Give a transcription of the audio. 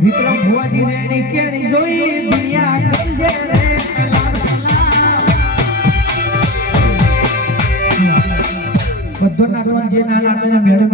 વિક્રમ ભુવાજી રેણી કેણી જોઈ દુનિયા કરશે રે સલામ સલામ બધો નાચવાનું જે ના નાચે ને મેળે